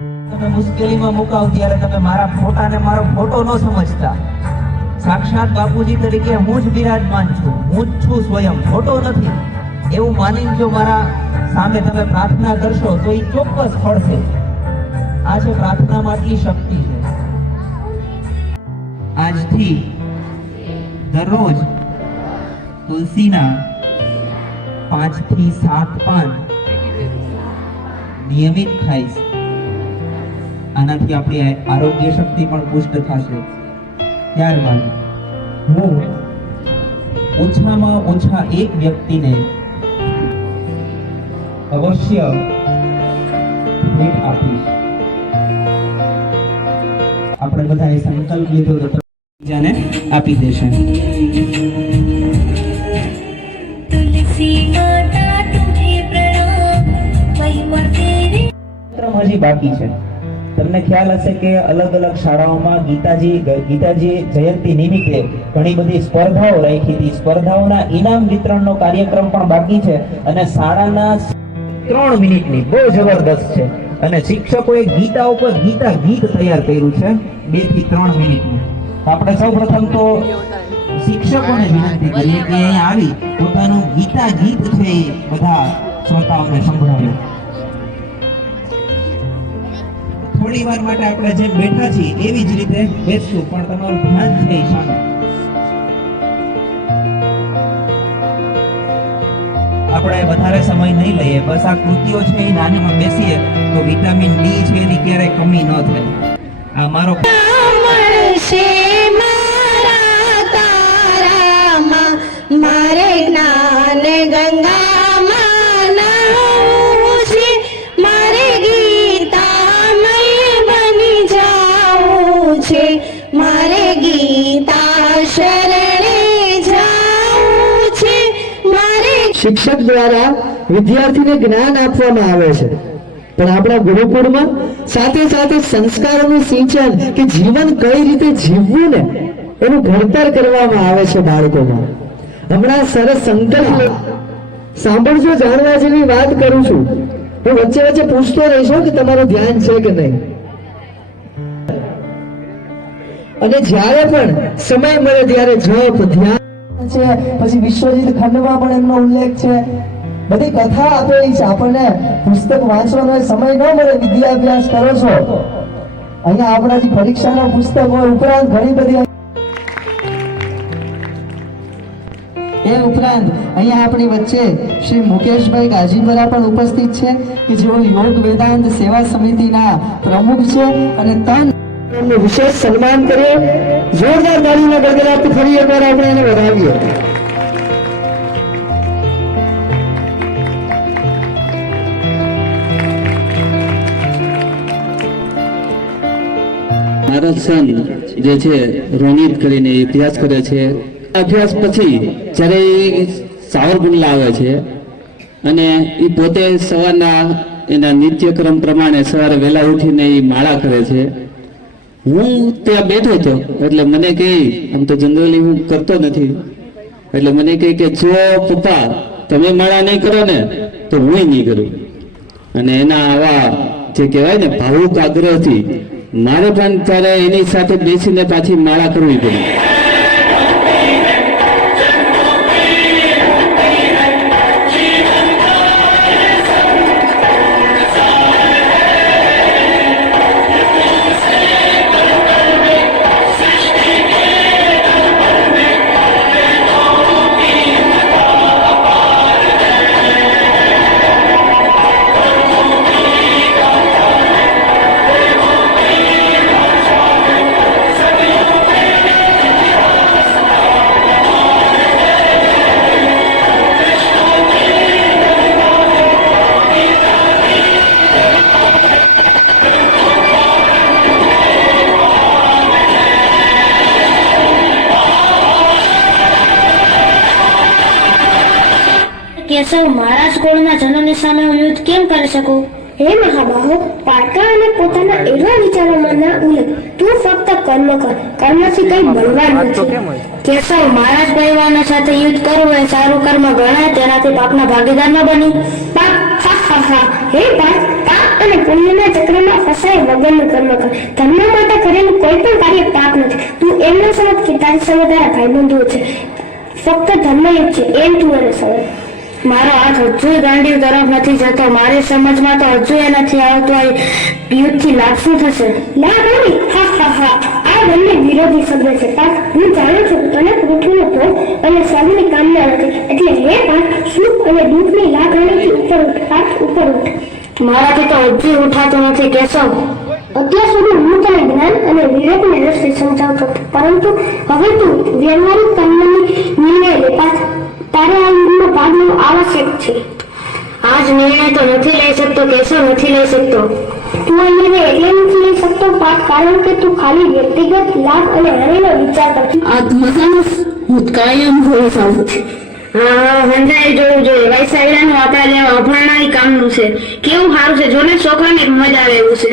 તમે મુશ્કેલીમાં મુકાવ ત્યારે તમે મારા ફોટાને મારો ફોટો ન સમજતા. સાક્ષાત બાપુજી તરીકે હું જ બિરાજમાન છું, હું જ છું સ્વયં, ફોટો નથી એવું માનીને જો મારા સામે તમે પ્રાર્થના કરશો તો એ ચોક્કસ ફળશે. આ છે પ્રાર્થનામાં આટલી શક્તિ છે. આજથી દરરોજ તુલસીના 5 થી 7 પાન નિયમિત ખાઈશ. આનાથી આપણી આરોગ્ય શક્તિ પણ પુષ્ટ થશે. ત્યારબાદ હું ઓછામાં ઓછા એક વ્યક્તિને અવશ્ય ભેટ આપીશ. આપણે બધાએ સંકલ્પ લીધો તો બીજાને આપી દેશે. હજી બાકી છે. તમને ખ્યાલ હશે કે અલગ અલગ શાળાઓમાં ગીતાજી જયંતિ નિમિત્તે ઘણી બધી સ્પર્ધાઓ રાખી હતી. સ્પર્ધાઓના ઇનામ વિતરણનો કાર્યક્રમ પણ બાકી છે અને શાળાના 3 મિનિટની બહુ જબરદસ્ત છે અને શિક્ષકોએ ગીતા ઉપર ગીત તૈયાર કર્યું છે 2 થી 3 મિનિટનું. આપણે સૌપ્રથમ તો શિક્ષકોને વિનંતી કરીએ કે અહીંયા આવી પોતાનું ગીત છે એ બધા શ્રોતાઓને સંભળાવે. થોડી વાર માટે આપણે જેમ બેઠા છીએ એવી જ રીતે બેસશું, પણ તમારું ધ્યાન છે એ શાંત. આપણે વધારે સમય નહીં લઈએ, બસ આ કૃતિઓ છે એ નાનીમાં બેસીએ તો વિટામિન ડી છે એની ક્યારેય કમી ન થાય. આ મારો મારે જ્ઞાન ગંગામાં નાહવું છે, મારે ગીતામય બની જાવું છે, મારે ગીતા શરણે જાવું છે, મારે. શિક્ષક દ્વારા વિદ્યાર્થીને જ્ઞાન આપવામાં આવે છે, પણ આપણા ગુરુકુળમાં સાથે સાથે સંસ્કારોનું સિંચન કે જીવન કઈ રીતે જીવવું ને એનું ઘડતર કરવામાં આવે છે બાળકોમાં. હમણાં સરસ સંકલ્પ સાંભળજો, જાણવા જેવી વાત કરું છું. હું વચ્ચે વચ્ચે પૂછતો રહીશ કે તમારું ધ્યાન છે કે નહીં. અને જ્યારે પણ સમય મળે ત્યારે જપ ધ્યાન છે. પછી વિશ્વજીત ખંડમાં પણ એમનો ઉલ્લેખ છે. બધી કથા આપેલી છે. આપણને પુસ્તક વાંચવાનો સમય ન મળે, વિદ્યાભ્યાસ કરો છો, અહીંયા આપણા જે પરીક્ષાના પુસ્તકો ઉપરાંત ઘણી બધી એ ઉપરાંત અહીંયા આપણી વચ્ચે શ્રી મુકેશભાઈ ગાજીપરા પણ ઉપસ્થિત છે કે જેઓ યોગ વેદાંત સેવા સમિતિના પ્રમુખ છે અને એમનું વિશેષ સન્માન કરીએ. જોરદાર તાળીના ગડગડાટથી ફરી એકવાર આપણે એને વધાવીએ. મારો સન જે છે રોનિત કરીને અભ્યાસ કરે છે. અભ્યાસ પછી જ્યારે સાવરકુંડલા આવે છે અને એ પોતે સવારના એના નિત્યક્રમ પ્રમાણે સવારે વહેલા ઉઠીને એ માળા કરે છે. હું ત્યાં બેઠો હતો એટલે મને કહે, આમ તો જનરલી હું કરતો નથી, એટલે મને કહે કે જો પપ્પા તમે માળા નહીં કરો ને તો હું નહીં કરું. અને એના આવા જે કહેવાય ને ભાવુક આગ્રહથી મારે પણ ત્યારે એની સાથે બેસીને પાછી માળા કરવી પડી. કેશવ, મારા સ્કૂલના જનોની સામે હું યુદ્ધ કેમ કરી શકું? હે મહાબાહુ, પારકા અને પોતાના એવા વિચારોમાંના ઉલ્લેખ. તું ફક્ત કર્મ કર, કર્મથી કઈ બળવાન નથી. કેશવ, મારા જ પરિવારના સાથે યુદ્ધ કરવું એ સારું કર્મ ગણાય, તેનાથી પાપના ભાગીદાર ન બની. પાપ, હા હા હા, હે પાપ, પાપ અને પુણ્યના ચક્રમાં ફસાય વગરનું કર્મ કર. ધર્મ માટે કરેલું કોઈ પણ કાર્ય પાપ નથી. તું એમ ન સમજ કે તારી સામે તારા ભાઈબંધુઓ છે. ફક્ત ધર્મ જ છે એમ તું એને સમજ. મારો હાથ હજુ ગાંડીવ તરફ નથી જતો. મારી સમજમાં તો હજુ એ નથી આવતું આ યુદ્ધથી લાભ શું થશે? લાગણી હા હા હા આ બંને વિરોધી શબ્દ છે. પાર્થ, હું જાણું છું કે તને પૃથ્વીનો ભોગ અને સ્વર્ગની કામના નથી. એટલે હે પાર્થ, સુખ અને દુઃખની લાગણીથી ઉપર ઉઠ. પાર્થ, ઉપર ઉઠ. મારાથી તો હજુ ઉઠાતું નથી કેશવ. અત્યાર સુધી હું તને જ્ઞાન અને વિવેકની દ્રષ્ટિએ સમજાવતો હતો, પરંતુ હવે તું વ્યવહારિક કર્મની નિર્ણય લે. પાર્થ, તારે આ યુદ્ધમાં ભાગ લેવો આવશ્યક છે. આજ નિર્ણય તો નથી લઈ શકતો કેશવ, નથી લઈ શકતો. તું આ નિર્ણય એટલે નથી લઈ શકતો પાર્થ, કારણ કે તું ખાલી વ્યક્તિગત લાભ અને હાનિનો વિચાર કરતી. આત્મસાનું હું કાયમ ભૂલી જાઉં છું. હા, સમજાઈ જોવું જોઈએ. વૈશાલીનું આપણા જેવા અભરણાઈ કામનું છે. કેવું સારું છે, જોને છોકરાને મજા આવે એવું છે.